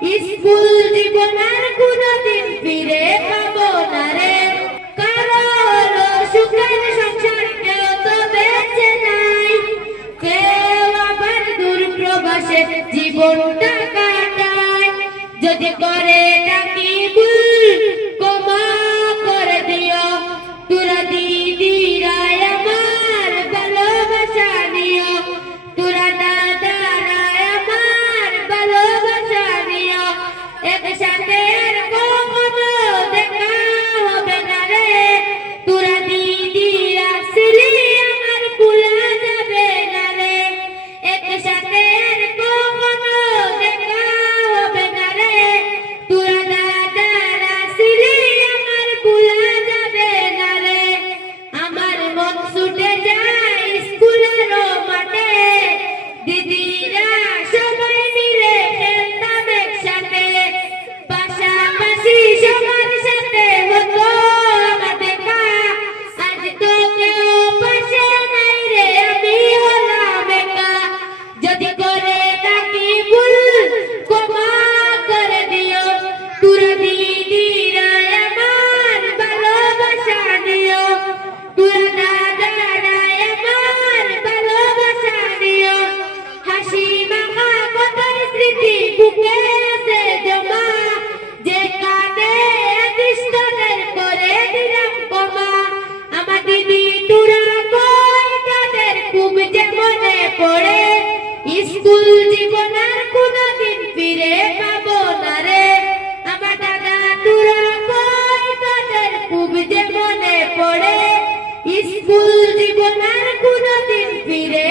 School জীবন আর কোনদিন ফিরে পাবো না রে, কারণ সুখের সংসার কেউ তো বেঁচে নাই, কেউ আবার দূর প্রবাসে জীবনটা কাটায়। যদি করে ডাকি ভুল ক্ষমা করে দিও, তোরা দিদিরা আমার ভালোবাসা নিও, তোরা দাদারা আমার ভালোবাসা নিও। একসাথে আর কখনো দেখা হবে না রে, তোরা দিদিরা আসলে আমার ভুলা যাবে না রে। একসাথে আর কখনো দেখা হবে না রে, তোরা দাদারা আসলে আমার ভুলা যাবে না রে। আমার মন ছুটে যায় স্কুলের মাঠে, দিদিরা সবাই মিলে খেলতাম একসাথে, পাশাপাশি সবার সাথে হতো আমার দেখা। আজ তো কেউ পাশে নাই রে, আমি হলাম একা। যদি করে থাকি ভুল ক্ষমা করে দিও, তোরা দিদিরা আমার ভালোবাসা নিও, তোরা দাদারা আমার ভালোবাসা নিও। হাসি মাখা কতই স্মৃতি বুকে আছে জমা, যে কাঁদে দৃষ্টদের করে দিলাম ক্ষমা। আমার দিদি তোরা কই, তাদের খুব যে মনে পড়ে, স্কুল জীবন আর কোনদিন ফিরে পাবো না রে। আমার দাদা তোরা কই, তাদের খুব যে মনে পড়ে, স্কুল জীবন আর কোনদিন ফিরে